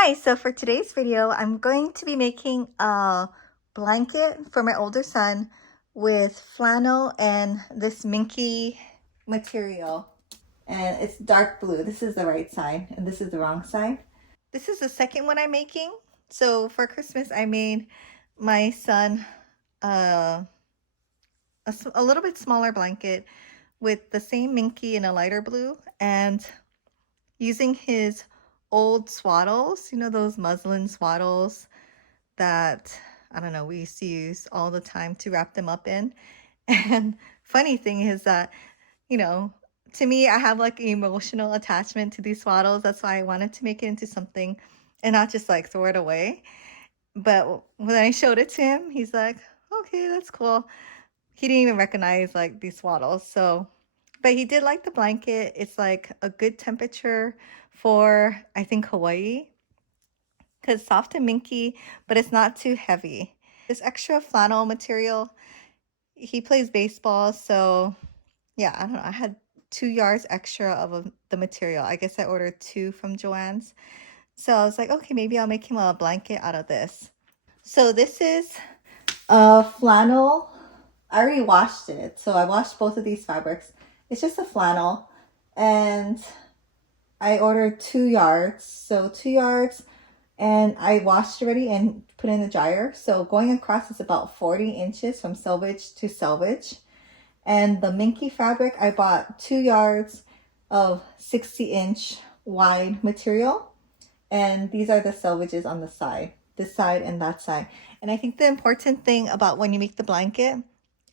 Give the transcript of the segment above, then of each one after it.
Hi, so for today's video, I'm going to be making a blanket for my older son with flannel and this Minky material. And it's dark blue. This is the right side and this is the wrong side. This is the second one I'm making. So for Christmas, I made my son uh, a little bit smaller blanket with the same Minky in a lighter blue and using his old swaddles, you know, those muslin swaddles that, I don't know, we used to use all the time to wrap them up in. And funny thing is that, you know, to me, I have like emotional attachment to these swaddles. That's why I wanted to make it into something and not just like throw it away. But when I showed it to him, he's like, okay, that's cool. He didn't even recognize like these swaddles. So, but he did like the blanket. It's like a good temperature for, I think, Hawaii, because soft and minky, but it's not too heavy. This extra flannel material, he plays baseball, so yeah, I don't know. I had 2 yards extra of the material. I guess I ordered 2 from Joann's. So I was like, okay, maybe I'll make him a blanket out of this. So this is a flannel. I already washed it, so I washed both of these fabrics. It's just a flannel, and I ordered 2 yards. So 2 yards, and I washed already and put in the dryer. So going across is about 40 inches from selvage to selvage. And the Minky fabric, I bought 2 yards of 60-inch wide material. And these are the selvages on the side, this side and that side. And I think the important thing about when you make the blanket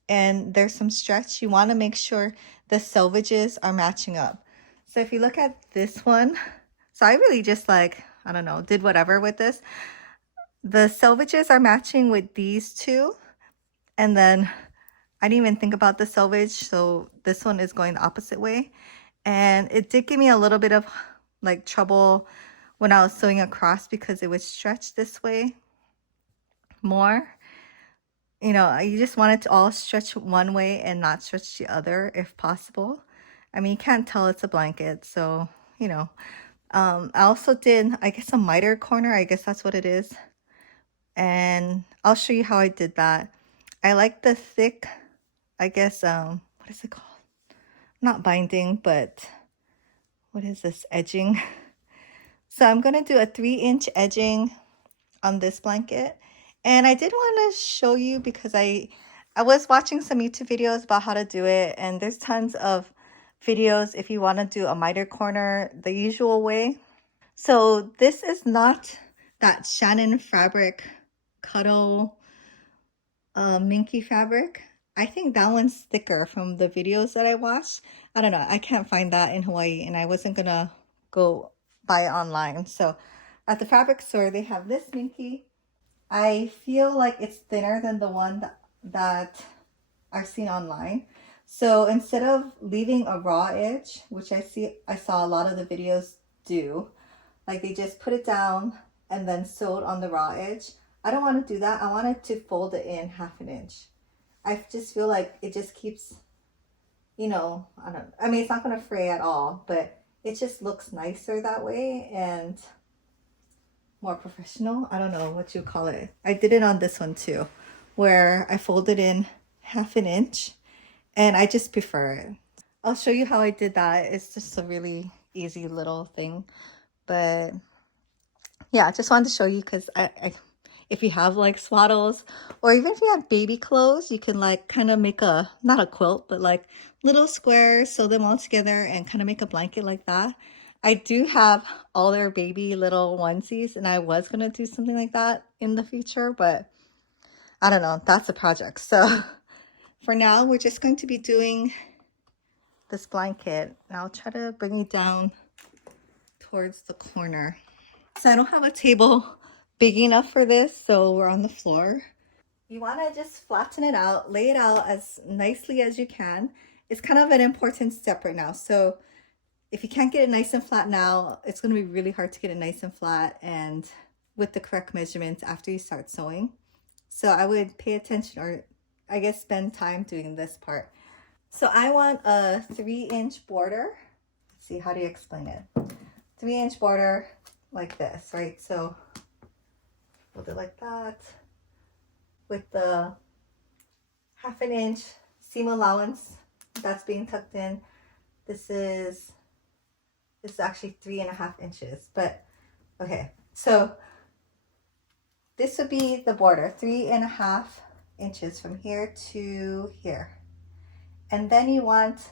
and there's some stretch, you want to make sure the selvages are matching up. So if you look at this one, so I really just like, I don't know, did whatever with this. The selvages are matching with these two. And then I didn't even think about the selvage. So this one is going the opposite way. And it did give me a little bit of like trouble when I was sewing across because it would stretch this way more. You know, you just want it to all stretch one way and not stretch the other if possible. I mean, you can't tell it's a blanket, so, you know. I also did, I guess, a miter corner. I guess that's what it is. And I'll show you how I did that. I like the thick, I guess, what is it called? Not binding, but what is this? Edging. So I'm going to do a 3-inch edging on this blanket. And I did want to show you because I was watching some YouTube videos about how to do it, and there's tons of videos if you want to do a miter corner the usual way. So this is not that Shannon fabric cuddle Minky fabric. I think that one's thicker from the videos that I watched. I don't know. I can't find that in Hawaii, and I wasn't gonna go buy it online. So at the fabric store, they have this Minky. I feel like it's thinner than the one that I've seen online. So instead of leaving a raw edge, which I saw a lot of the videos do, like they just put it down and then sewed on the raw edge. I don't want to do that. I wanted to fold it in 1/2 inch. I just feel like it just keeps, you know, I mean, it's not going to fray at all, but it just looks nicer that way and more professional. I don't know what you call it. I did it on this one too, where I folded in 1/2 inch, and I just prefer it. I'll show you how I did that. It's just a really easy little thing, but yeah, I just wanted to show you because if you have like swaddles or even if you have baby clothes, you can like kind of make a, not a quilt, but like little squares, sew them all together and kind of make a blanket like that. I do have all their baby little onesies, and I was going to do something like that in the future, but I don't know. That's a project. So for now, we're just going to be doing this blanket. And I'll try to bring it down towards the corner. So I don't have a table big enough for this, so we're on the floor. You want to just flatten it out, lay it out as nicely as you can. It's kind of an important step right now. So if you can't get it nice and flat now, it's going to be really hard to get it nice and flat and with the correct measurements after you start sewing. So I would pay attention, or I guess spend time doing this part. So I want a 3-inch border. Let's see, how do you explain it? 3-inch border like this, right? So fold it like that with the 1/2 inch seam allowance that's being tucked in. This is actually 3.5 inches, but okay. So this would be the border, 3.5 inches from here to here. And then you want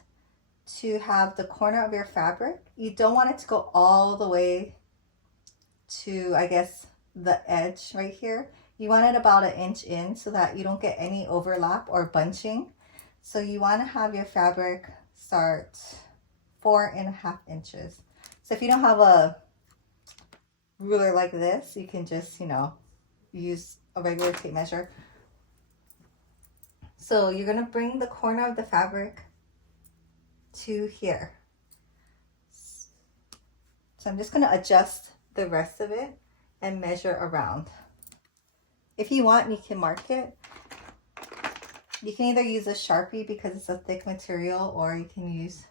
to have the corner of your fabric. You don't want it to go all the way to, I guess, the edge right here. You want it about 1 inch in so that you don't get any overlap or bunching. So you want to have your fabric start 4.5 inches. So if you don't have a ruler like this, you can just, you know, use a regular tape measure. So you're going to bring the corner of the fabric to here. So I'm just going to adjust the rest of it and measure around. If you want, you can mark it. You can either use a Sharpie because it's a thick material, or you can use,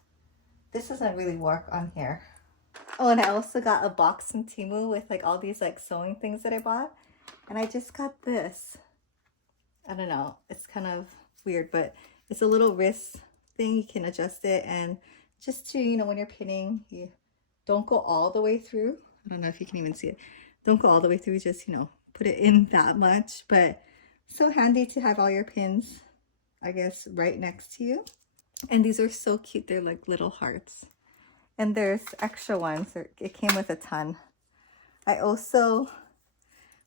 this doesn't really work on here. Oh, and I also got a box from Temu with like all these like sewing things that I bought. And I just got this. I don't know, it's kind of weird, but it's a little wrist thing. You can adjust it, and just to, you know, when you're pinning, you don't go all the way through. I don't know if you can even see it. Don't go all the way through, just, you know, put it in that much. But so handy to have all your pins, I guess, right next to you. And these are so cute. They're like little hearts. And there's extra ones. It came with a ton. I also,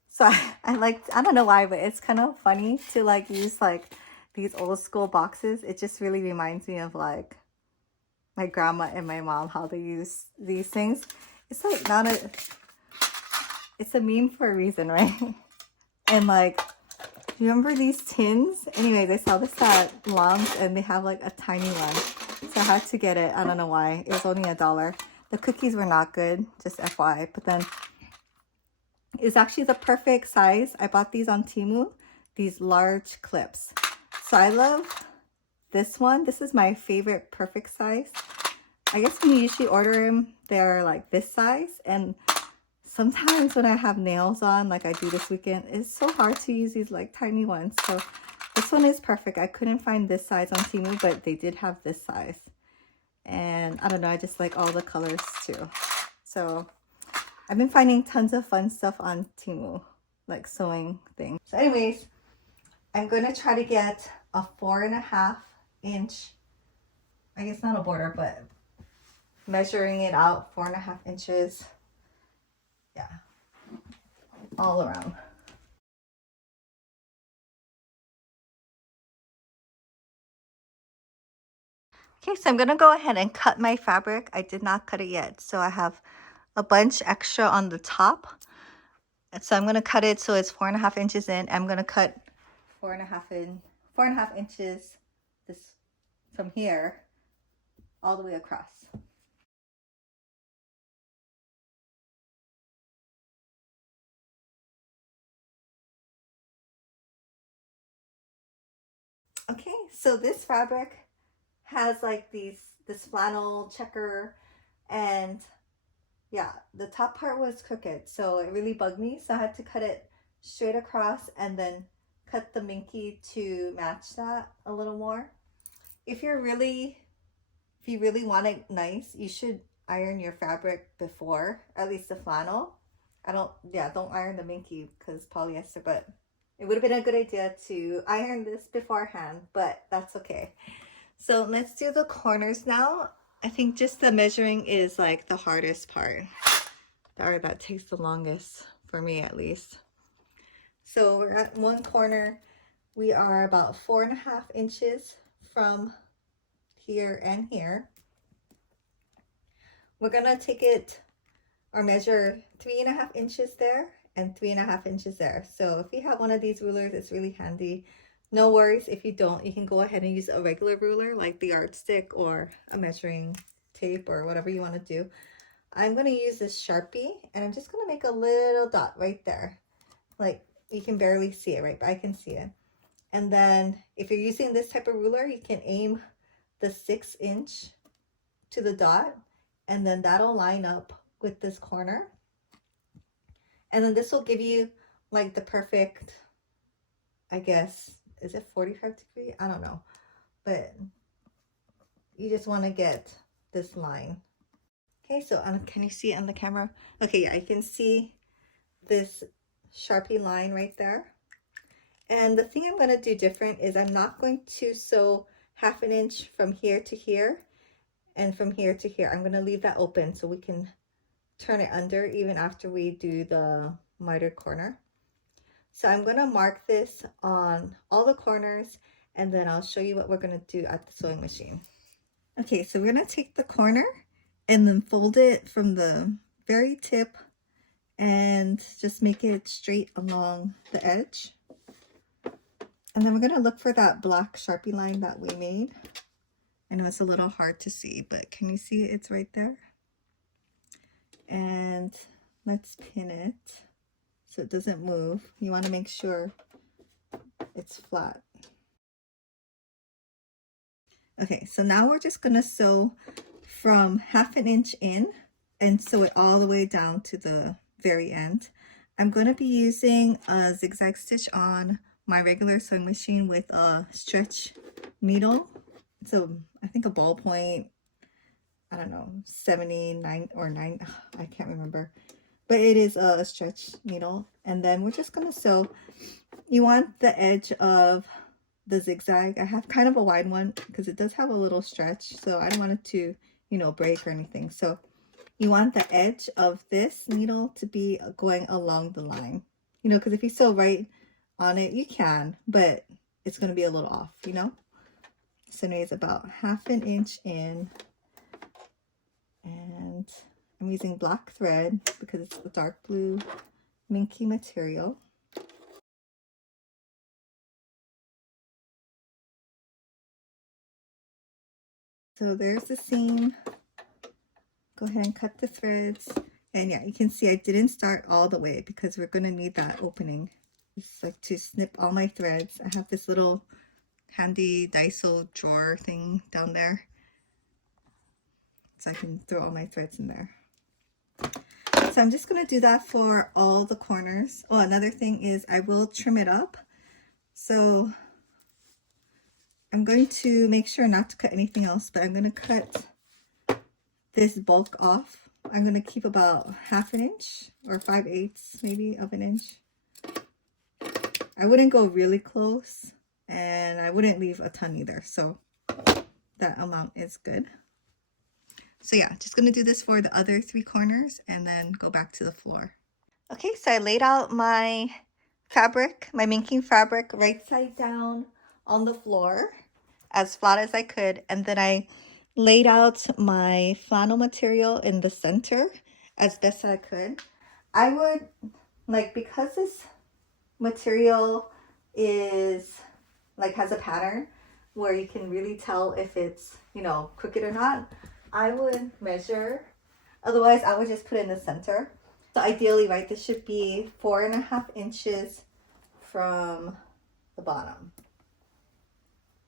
so I like, I don't know why, but it's kind of funny to like use like these old school boxes. It just really reminds me of like my grandma and my mom, how they use these things. It's like not a, it's a meme for a reason, right? And like, you remember these tins? Anyways, I saw this at Long's and they have like a tiny one. So I had to get it. I don't know why. It was only $1. The cookies were not good, just FYI. But then it's actually the perfect size. I bought these on Temu, these large clips. So I love this one. This is my favorite perfect size. I guess when you usually order them, they're like this size. And sometimes when I have nails on, like I do this weekend, it's so hard to use these like tiny ones. So this one is perfect. I couldn't find this size on Temu, but they did have this size. And I don't know, I just like all the colors too. So I've been finding tons of fun stuff on Temu, like sewing things. So anyways, I'm going to try to get a 4.5 inch, I guess not a border, but measuring it out 4.5 inches. Yeah, all around. Okay, so I'm gonna go ahead and cut my fabric. I did not cut it yet, so I have a bunch extra on the top. And so I'm gonna cut it so it's 4.5 inches in. I'm gonna cut 4.5 inches this from here all the way across. Okay, so this fabric has like this flannel checker, and yeah, the top part was crooked, so it really bugged me. So I had to cut it straight across and then cut the Minky to match that a little more. If you really want it nice, you should iron your fabric before, at least the flannel. Don't iron the Minky because polyester, but it would have been a good idea to iron this beforehand, but that's okay. So let's do the corners now. I think just the measuring is like the hardest part, or that takes the longest for me at least. So we're at one corner. We are about 4.5 inches from here and here. We're gonna take it or measure 3.5 inches there and 3.5 inches there. So if you have one of these rulers, it's really handy. No worries if you don't. You can go ahead and use a regular ruler like the yardstick or a measuring tape or whatever you want to do. I'm going to use this Sharpie, and I'm just going to make a little dot right there. Like, you can barely see it, right? But I can see it. And then if you're using this type of ruler, you can aim the 6 inch to the dot, and then that'll line up with this corner. And then this will give you like the perfect, I guess, is it 45 degree? I don't know. But you just want to get this line. Okay, so can you see it on the camera? Okay, yeah, I can see this Sharpie line right there. And the thing I'm going to do different is I'm not going to sew 1/2 inch from here to here and from here to here. I'm going to leave that open so we can turn it under even after we do the mitered corner. So I'm going to mark this on all the corners, and then I'll show you what we're going to do at the sewing machine. Okay, so we're going to take the corner and then fold it from the very tip and just make it straight along the edge. And then we're going to look for that black Sharpie line that we made. I know it's a little hard to see, but can you see it's right there? And let's pin it so it doesn't move. You want to make sure it's flat. Okay, so now we're just going to sew from 1/2 inch in and sew it all the way down to the very end. I'm going to be using a zigzag stitch on my regular sewing machine with a stretch needle. So I think a ballpoint, I don't know, 79 or 9, I can't remember. But it is a stretch needle. And then we're just going to sew. You want the edge of the zigzag. I have kind of a wide one because it does have a little stretch. So I don't want it to, you know, break or anything. So you want the edge of this needle to be going along the line. You know, because if you sew right on it, you can, but it's going to be a little off, you know. So anyway, it's about 1/2 inch in. And I'm using black thread because it's the dark blue Minky material. So there's the seam. Go ahead and cut the threads. And yeah, you can see I didn't start all the way because we're going to need that opening. Just like to snip all my threads. I have this little handy Daiso drawer thing down there, so I can throw all my threads in there. So I'm just going to do that for all the corners. Oh, another thing is I will trim it up. So I'm going to make sure not to cut anything else, but I'm going to cut this bulk off. I'm going to keep about 1/2 inch or 5/8 maybe of an inch. I wouldn't go really close, and I wouldn't leave a ton either. So that amount is good. So yeah, just going to do this for the other 3 corners and then go back to the floor. Okay, so I laid out my fabric, my Minky fabric, right side down on the floor as flat as I could. And then I laid out my flannel material in the center as best I could. I would, like, because this material is, like, has a pattern where you can really tell if it's, you know, crooked or not, I would measure. Otherwise, I would just put it in the center. So ideally, right, this should be 4.5 inches from the bottom.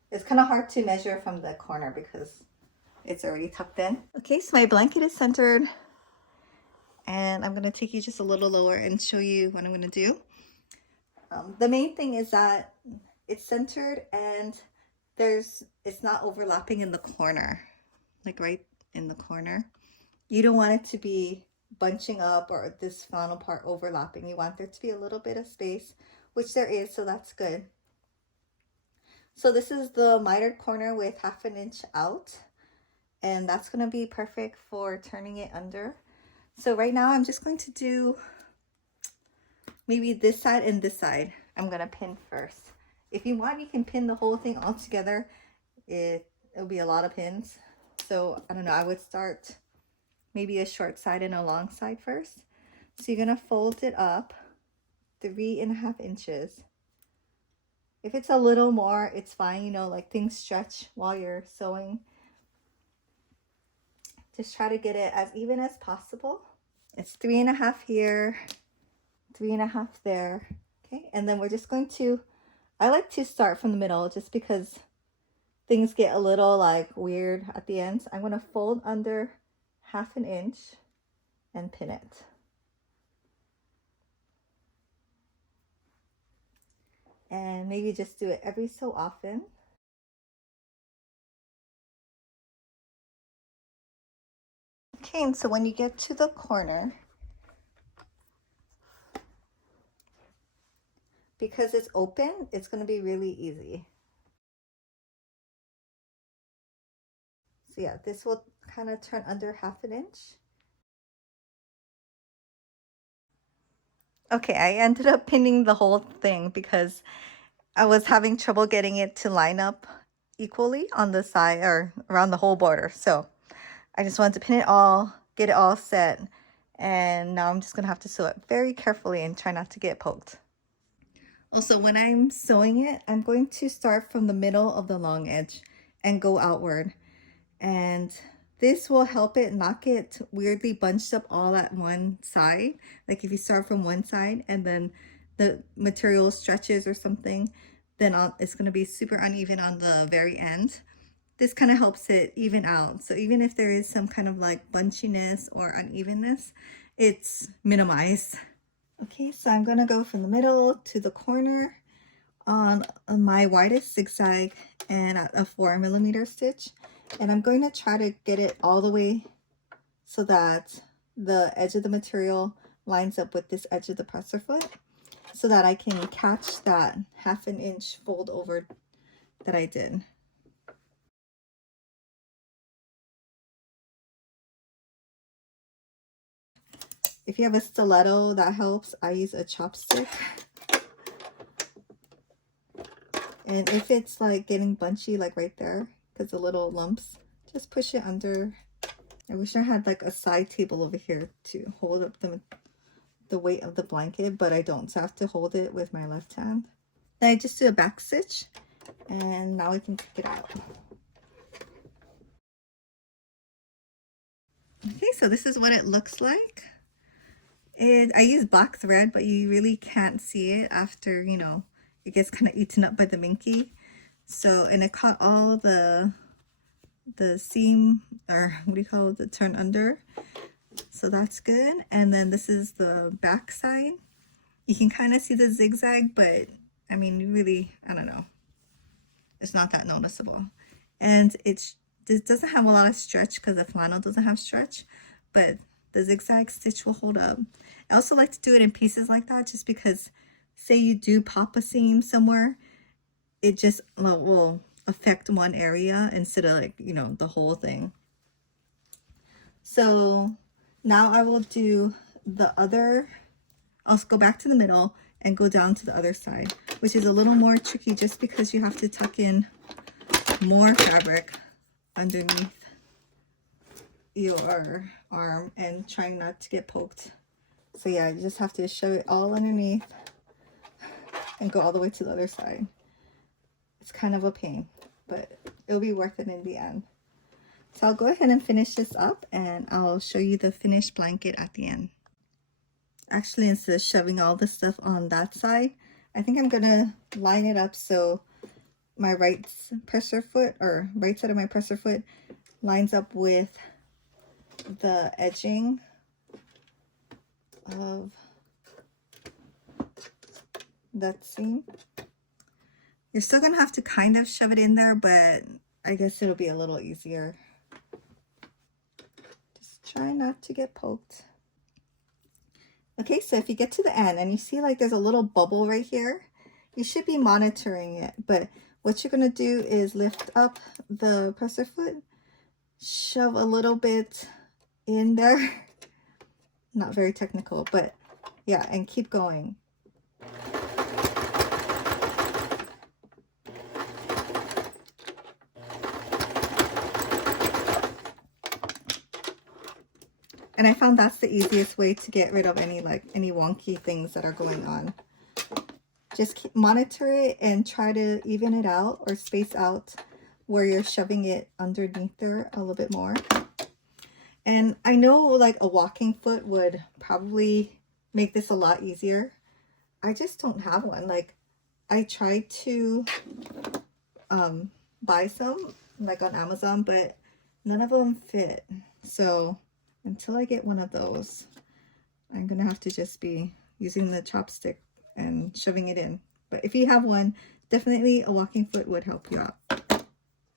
It's kind of hard to measure from the corner because it's already tucked in. Okay, so my blanket is centered, and I'm going to take you just a little lower and show you what I'm going to do. The main thing is that it's centered and it's not overlapping in the corner, like right in the corner. You don't want it to be bunching up or this flannel part overlapping. You want there to be a little bit of space, which there is, so that's good. So this is the mitered corner with 1/2 inch out, and that's going to be perfect for turning it under. So right now I'm just going to do maybe this side and this side. I'm going to pin first. If you want, you can pin the whole thing all together. It'll be a lot of pins. So I don't know, I would start maybe a short side and a long side first. So you're going to fold it up 3.5 inches. If it's a little more, it's fine, you know, like things stretch while you're sewing. Just try to get it as even as possible. It's 3.5 here, 3.5 there. Okay, and then we're just going to, I like to start from the middle just because things get a little like weird at the end. I'm going to fold under 1/2 inch and pin it. and maybe just do it every so often. Okay, and so when you get to the corner, because it's open, it's going to be really easy. So yeah, this will kind of turn under 1/2 inch. Okay, I ended up pinning the whole thing because I was having trouble getting it to line up equally on the side or around the whole border. So I just wanted to pin it all, get it all set, and now I'm just gonna have to sew it very carefully and try not to get poked. Also, when I'm sewing it, I'm going to start from the middle of the long edge and go outward. And this will help it not get weirdly bunched up all at one side. Like if you start from one side and then the material stretches or something, then it's going to be super uneven on the very end. This kind of helps it even out. So even if there is some kind of like bunchiness or unevenness, it's minimized. Okay, so I'm going to go from the middle to the corner on my widest zigzag and a 4mm stitch, and I'm going to try to get it all the way so that the edge of the material lines up with this edge of the presser foot so that I can catch that 1/2 inch fold over that I did. If you have a stiletto, that helps. I use a chopstick. And if it's like getting bunchy, like right there, because the little lumps, just push it under. I wish I had like a side table over here to hold up the weight of the blanket, but I don't, so I have to hold it with my left hand. Then I just do a back stitch, and now I can take it out. Okay, so this is what it looks like. I use black thread, but you really can't see it after, you know, it gets kind of eaten up by the Minky. So, and it caught all the seam, or what do you call it, the turn under. So that's good. And then this is the back side. You can kind of see the zigzag, but I mean, really, I don't know. It's not that noticeable. And this doesn't have a lot of stretch because the flannel doesn't have stretch, but the zigzag stitch will hold up. I also like to do it in pieces like that just because say you do pop a seam somewhere, it just will affect one area instead of like, you know, the whole thing. So now I will do the other, I'll go back to the middle and go down to the other side, which is a little more tricky just because you have to tuck in more fabric underneath your arm and trying not to get poked. So yeah, you just have to shove it all underneath and go all the way to the other side. It's kind of a pain, but it'll be worth it in the end. So I'll go ahead and finish this up and I'll show you the finished blanket at the end. Actually, instead of shoving all the stuff on that side, I think I'm gonna line it up so my right presser foot, or right side of my presser foot, lines up with the edging of that seam. You're still gonna have to kind of shove it in there, but I guess it'll be a little easier. Just try not to get poked. Okay, so if you get to the end and you see like there's a little bubble right here, you should be monitoring it, but what you're gonna do is lift up the presser foot, shove a little bit in there. Not very technical, but yeah, and keep going. And I found that's the easiest way to get rid of any wonky things that are going on. Just monitor it and try to even it out or space out where you're shoving it underneath there a little bit more. And I know like a walking foot would probably make this a lot easier. I just don't have one. Like I tried to buy some like on Amazon, but none of them fit. So until I get one of those, I'm gonna have to just be using the chopstick and shoving it in. But if you have one, definitely a walking foot would help you out.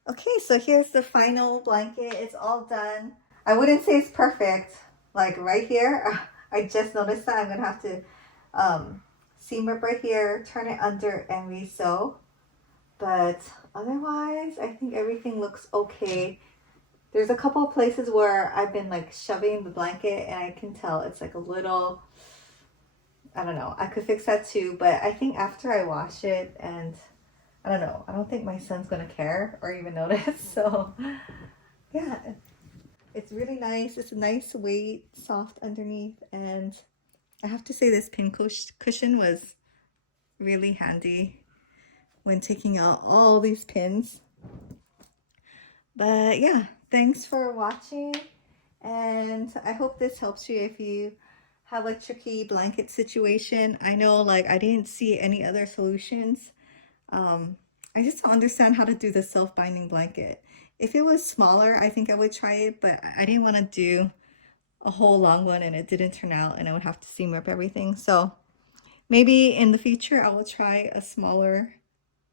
Okay, so here's the final blanket. It's all done. I wouldn't say it's perfect. Like right here, I just noticed that I'm gonna have to seam rip right here, turn it under and re-sew. But otherwise, I think everything looks okay. There's a couple of places where I've been like shoving the blanket and I can tell it's like a little, I don't know, I could fix that too. But I think after I wash it, and I don't know, I don't think my son's gonna care or even notice. So yeah, it's really nice. It's a nice weight, soft underneath. And I have to say this pin cushion was really handy when taking out all these pins. But yeah, thanks for watching, and I hope this helps you if you have a tricky blanket situation. I know, like, I didn't see any other solutions. I just don't understand how to do the self-binding blanket. If it was smaller, I think I would try it, but I didn't want to do a whole long one and it didn't turn out and I would have to seam rip everything. So maybe in the future I will try a smaller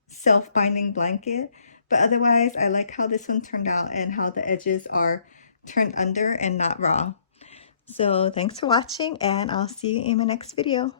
self-binding blanket, but otherwise I like how this one turned out and how the edges are turned under and not raw. So thanks for watching, and I'll see you in my next video.